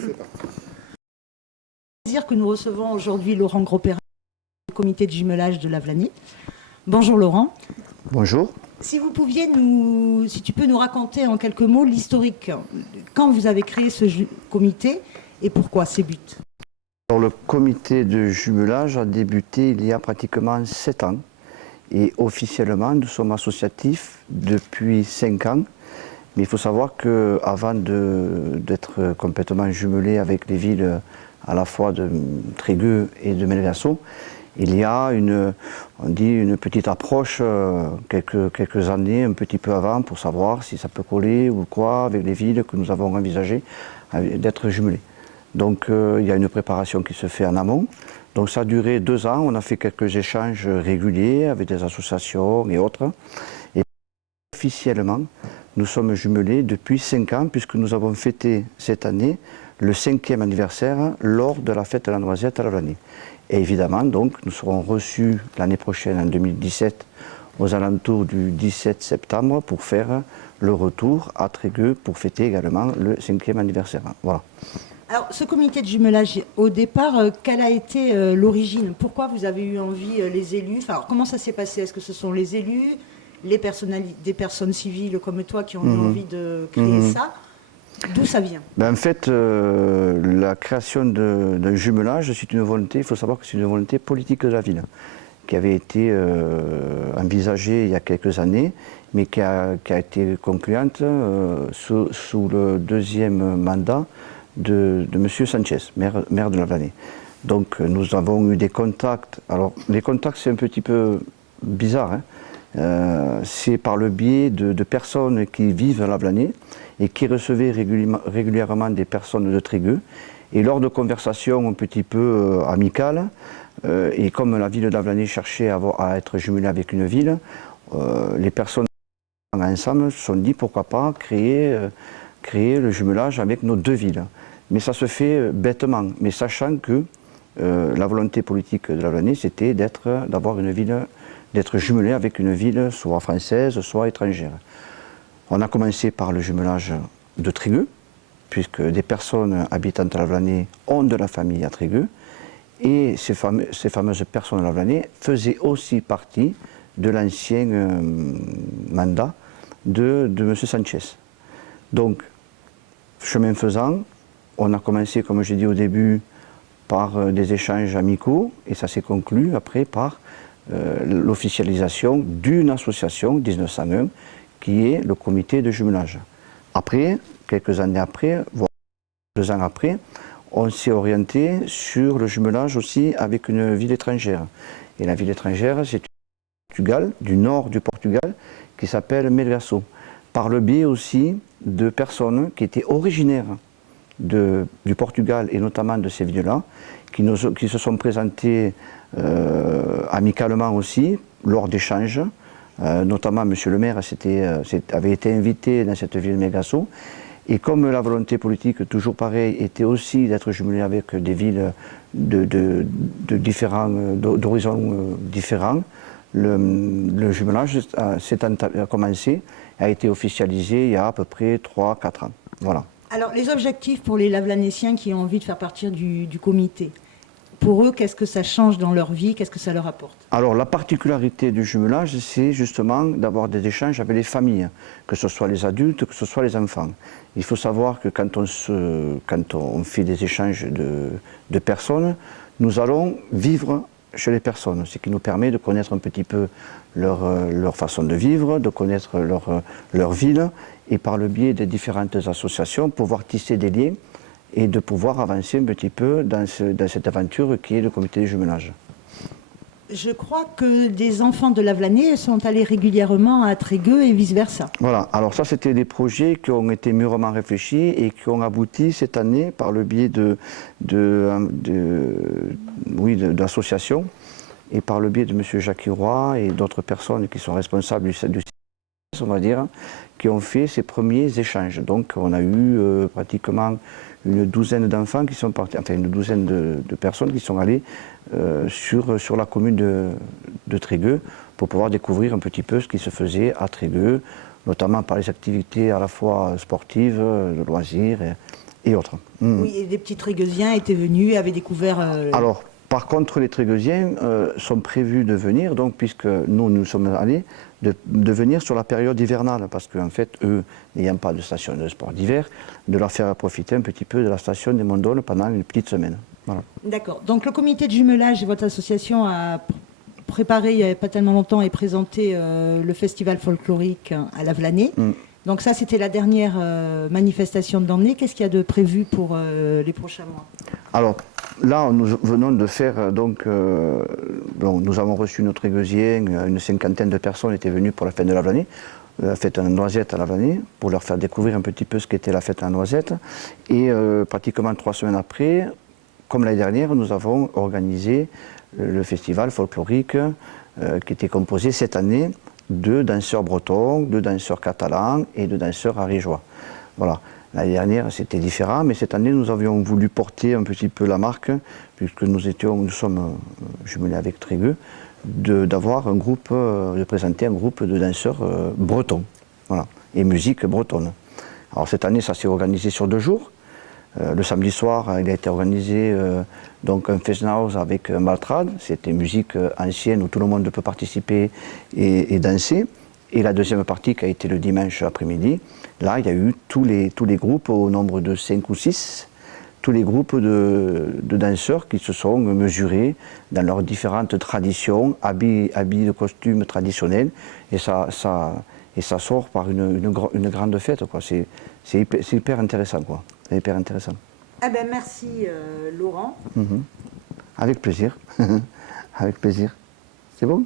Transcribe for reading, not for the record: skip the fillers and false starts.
C'est parti. Dire que nous recevons aujourd'hui Laurent Grosperrin, du comité de jumelage de Lavelanet. Bonjour Laurent. Bonjour. Si tu peux nous raconter en quelques mots l'historique, quand vous avez créé ce comité et pourquoi ses buts. Alors, le comité de jumelage a débuté il y a pratiquement 7 ans et officiellement nous sommes associatifs depuis 5 ans. Mais il faut savoir qu'avant d'être complètement jumelé avec les villes à la fois de Trégueux et de Melgaço, il y a une petite approche quelques années, un petit peu avant, pour savoir si ça peut coller ou quoi avec les villes que nous avons envisagé d'être jumelées. Donc il y a une préparation qui se fait en amont. Donc ça a duré 2 ans, on a fait quelques échanges réguliers avec des associations et autres. Et officiellement, nous sommes jumelés depuis 5 ans, puisque nous avons fêté cette année le 5e anniversaire lors de la fête de la noisette à Lavelanet. Et évidemment, donc, nous serons reçus l'année prochaine, en 2017, aux alentours du 17 septembre, pour faire le retour à Trégueux pour fêter également le 5e anniversaire. Voilà. Alors, ce comité de jumelage, au départ, quelle a été l'origine? Pourquoi vous avez eu envie, les élus? Alors, comment ça s'est passé? Est-ce que ce sont les élus, des personnes civiles comme toi qui ont eu envie de créer ça? D'où ça vient? En fait, la création d'un jumelage, c'est une volonté, il faut savoir que c'est une volonté politique de la ville, qui avait été envisagée il y a quelques années, mais qui a été concluante sous le 2e mandat de M. Sanchez, maire de Lavelanet. Donc nous avons eu des contacts. Alors les contacts, c'est un petit peu bizarre, hein. C'est par le biais de personnes qui vivent à Lavelanet et qui recevaient régulièrement des personnes de Trégueux. Et lors de conversations un petit peu amicales, et comme la ville d'Lavelanet cherchait à être jumelée avec une ville, les personnes ensemble se sont dit pourquoi pas créer le jumelage avec nos 2 villes. Mais ça se fait bêtement, mais sachant que la volonté politique de Lavelanet, c'était d'avoir une ville, d'être jumelé avec une ville soit française, soit étrangère. On a commencé par le jumelage de Trégueux, puisque des personnes habitant à Lavelanet ont de la famille à Trégueux, et ces fameuses personnes à Lavelanet faisaient aussi partie de l'ancien mandat de M. Sanchez. Donc, chemin faisant, on a commencé, comme j'ai dit au début, par des échanges amicaux, et ça s'est conclu après par l'officialisation d'une association 1901, qui est le comité de jumelage. Après, quelques années après, voire 2 ans après, on s'est orienté sur le jumelage aussi avec une ville étrangère. Et la ville étrangère, c'est Portugal, du nord du Portugal, qui s'appelle Melgaço, par le biais aussi de personnes qui étaient originaires du Portugal et notamment de ces villes-là, qui se sont présentées amicalement aussi lors d'échanges. Notamment M. le maire avait été invité dans cette ville de Melgaço. Et comme la volonté politique, toujours pareil, était aussi d'être jumelé avec des villes d'horizons différents, le jumelage a commencé, a été officialisé il y a à peu près 3-4 ans. Voilà. Alors, les objectifs pour les Lavelanéciens qui ont envie de faire partie du comité, pour eux, qu'est-ce que ça change dans leur vie? Qu'est-ce que ça leur apporte? Alors, la particularité du jumelage, c'est justement d'avoir des échanges avec les familles, que ce soit les adultes, que ce soit les enfants. Il faut savoir que quand on fait des échanges de personnes, nous allons vivre chez les personnes, ce qui nous permet de connaître un petit peu leur façon de vivre, de connaître leur ville, et par le biais des différentes associations, pouvoir tisser des liens et de pouvoir avancer un petit peu dans cette aventure qui est le comité de jumelage. Je crois que des enfants de Lavelanet sont allés régulièrement à Trégueux et vice-versa. Voilà, alors ça c'était des projets qui ont été mûrement réfléchis et qui ont abouti cette année par le biais d'associations et par le biais de M. Jacques Roy et d'autres personnes qui sont responsables du service, on va dire, qui ont fait ces premiers échanges. Donc on a eu pratiquement une douzaine d'enfants qui sont partis, enfin une douzaine de personnes qui sont allées sur la commune de Trégueux pour pouvoir découvrir un petit peu ce qui se faisait à Trégueux, notamment par les activités à la fois sportives, de loisirs et autres. Oui, et des petits Trégueusiens étaient venus, avaient découvert... Alors, par contre, les Trégueusiens sont prévus de venir, donc, puisque nous sommes allés, de venir sur la période hivernale, parce qu'en fait, eux, n'ayant pas de station de sport d'hiver, de leur faire profiter un petit peu de la station des Mondoles pendant une petite semaine. Voilà. D'accord. Donc le comité de jumelage de votre association a préparé, il n'y a pas tellement longtemps, et présenté le festival folklorique à Lavelanet. Donc ça, c'était la dernière manifestation de l'année. Qu'est-ce qu'il y a de prévu pour les prochains mois? Alors, là, nous venons de faire, nous avons reçu notre Trégueusien, une cinquantaine de personnes étaient venues pour la fête de Lavelanet, la fête à la noisette à Lavelanet, pour leur faire découvrir un petit peu ce qu'était la fête à la noisette. Et pratiquement 3 semaines après, comme l'année dernière, nous avons organisé le festival folklorique qui était composé cette année de danseurs bretons, de danseurs catalans et de danseurs ariégeois. Voilà. L'année dernière, c'était différent, mais cette année, nous avions voulu porter un petit peu la marque, puisque nous sommes jumelés avec Trégueux, d'avoir un groupe, de présenter un groupe de danseurs bretons, voilà, et musique bretonne. Alors cette année, ça s'est organisé sur 2 jours. Le samedi soir, il a été organisé donc un Festnaus avec Maltrad, c'était musique ancienne où tout le monde peut participer et danser. Et la deuxième partie qui a été le dimanche après-midi, là il y a eu tous les groupes au nombre de 5 ou 6, tous les groupes de danseurs qui se sont mesurés dans leurs différentes traditions, habits de costumes traditionnels, et ça sort par une grande fête, quoi. C'est hyper intéressant, quoi. C'est hyper intéressant. Eh ben merci Laurent. Avec plaisir. Avec plaisir. C'est bon?